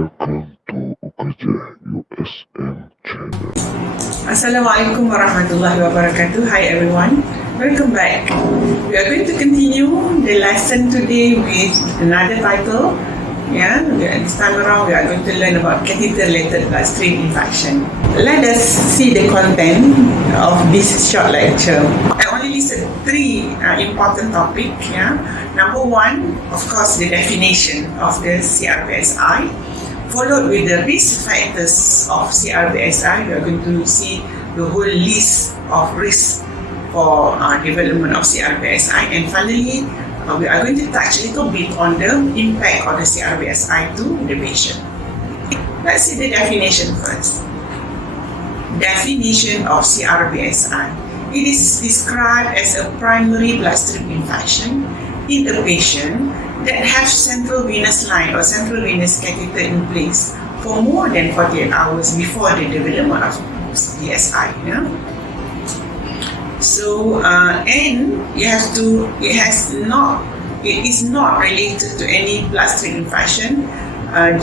Welcome to Crbsi USM channel. Assalamualaikum warahmatullahi wabarakatuh. Hi everyone, welcome back. We are going to continue the lesson today with another title. This time around we are going to learn about catheter-related bloodstream infection. Let us see the content of this short lecture. I only listed three important topics. Number one, of course, the definition of the Crbsi, followed with the risk factors of Crbsi. We are going to see the whole list of risks for development of Crbsi, and finally we are going to touch a little bit on the impact of the Crbsi to the patient. Let's see the definition first. Definition of Crbsi. It is described as a primary bloodstream infection in a patient that have central venous line or central venous catheter in place for more than 48 hours before the development of CSI. So, and it is not related to any bloodstream infection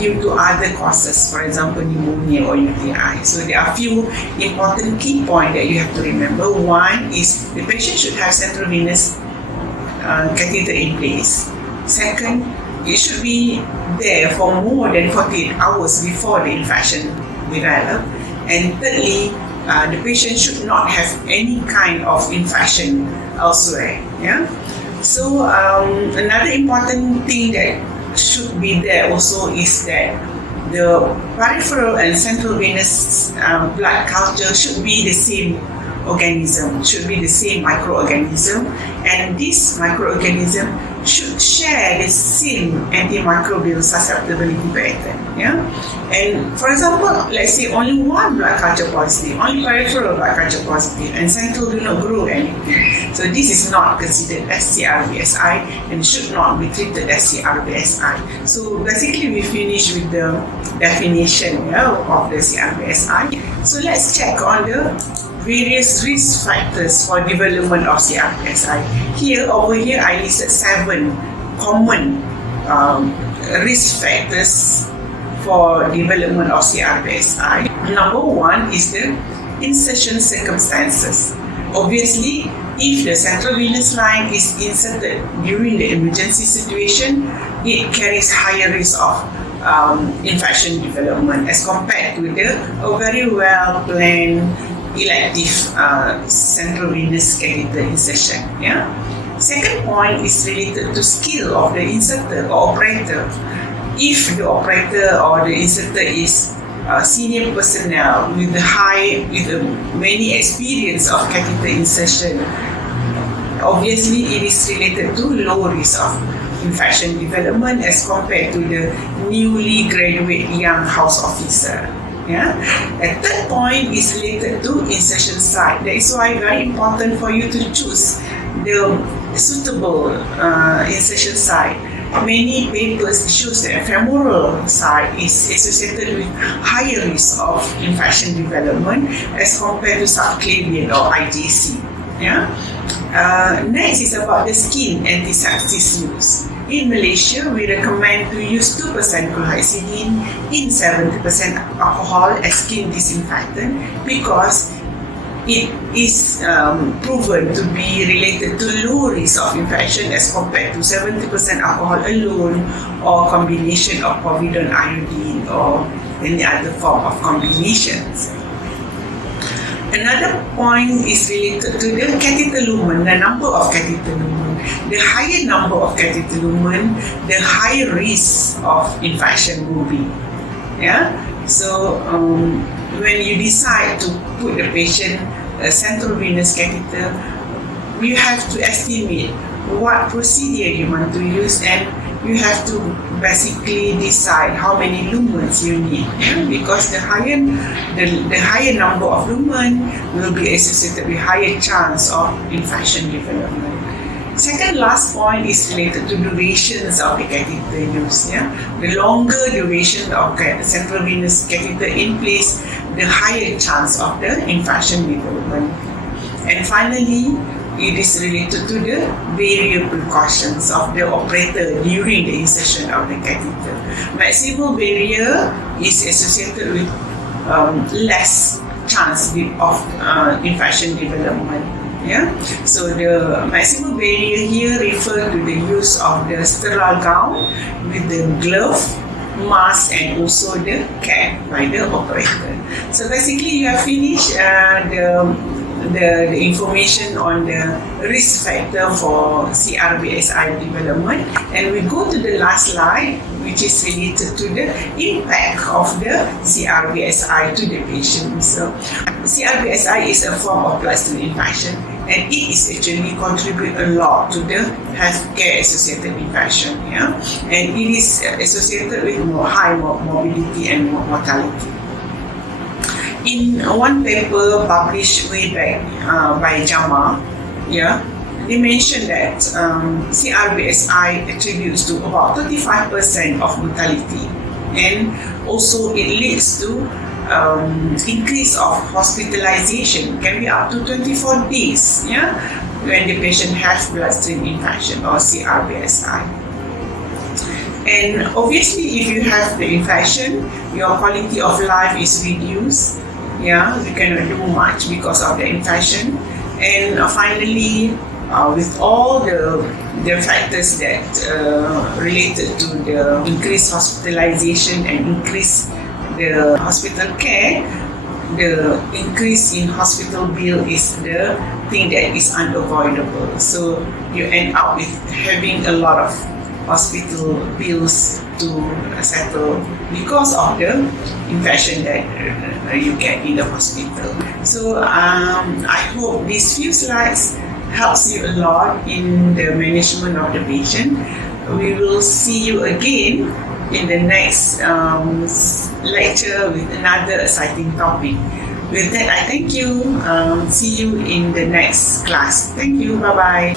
due to other causes, for example, pneumonia or UTI. So there are a few important key points that you have to remember. One is the patient should have central venous catheter in place. Second, it should be there for more than 48 hours before the infection develops. And thirdly, the patient should not have any kind of infection elsewhere. So another important thing that should be there also is that the peripheral and central venous blood culture should be the same organism, should be the same microorganism, and this microorganism should share the same antimicrobial susceptibility pattern. And for example, let's say only one blood culture positive, only peripheral blood culture positive, and central do not grow anything. So this is not considered as Crbsi and should not be treated as Crbsi. So basically we finish with the definition of the Crbsi. So let's check on the various risk factors for development of Crbsi. Over here I listed 7 common risk factors for development of Crbsi. Number 1 is the insertion circumstances. Obviously, if the central venous line is inserted during the emergency situation, it carries higher risk of infection development as compared to a very well planned elective central venous catheter insertion. Second point is related to skill of the inserter or operator. If the operator or the inserter is senior personnel with many experience of catheter insertion, obviously it is related to low risk of infection development as compared to the newly graduate young house officer. A third point is related to insertion site. That is why very important for you to choose the suitable insertion site. Many papers show that femoral site is associated with higher risk of infection development as compared to subclavian or IJC. Next is about the skin antisepsis use. In Malaysia, we recommend to use 2% chlorhexidine in 70% alcohol as skin disinfectant because it is proven to be related to low risk of infection as compared to 70% alcohol alone or combination of povidone iodine or any other form of combinations. Another point is related to the catheter lumen, the number of catheter lumen. The higher number of catheter lumen, the higher risk of infection will be. So when you decide to put the patient a central venous catheter, you have to estimate what procedure you want to use, and you have to basically decide how many lumens you need, because the higher number of lumen will be associated with higher chance of infection development. Second last point is related to durations of the catheter use. The longer duration of central venous catheter in place, the higher chance of the infection development. And finally, it is related to the barrier precautions of the operator during the insertion of the catheter. Maximal barrier is associated with less chance of infection development. Yeah, so the maximal barrier here refer to the use of the sterile gown with the glove, mask, and also the cap by the operator. So basically, you have finished the information on the risk factor for CRBSI development, and we go to the last slide, which is related to the impact of the CRBSI to the patient. So CRBSI is a form of bloodstream infection, and it is actually contribute a lot to the healthcare associated infection. Yeah, and it is associated with high morbidity and mortality. In one paper published way back by JAMA, yeah, they mentioned that CRBSI attributes to about 35% of mortality, and also it leads to increase of hospitalization, can be up to 24 days, yeah, when the patient has bloodstream infection or CRBSI. And obviously, if you have the infection, your quality of life is reduced. Yeah, you cannot do much because of the infection. And finally, with all the factors that related to the increased hospitalization and increase the hospital care, the increase in hospital bill is the thing that is unavoidable. So you end up with having a lot of hospital bills to settle because of the infection that you get in the hospital. So I hope these few slides helps you a lot in the management of the patient. We will see you again in the next lecture with another exciting topic. With that, I thank you. See you in the next class. Thank you. Bye-bye.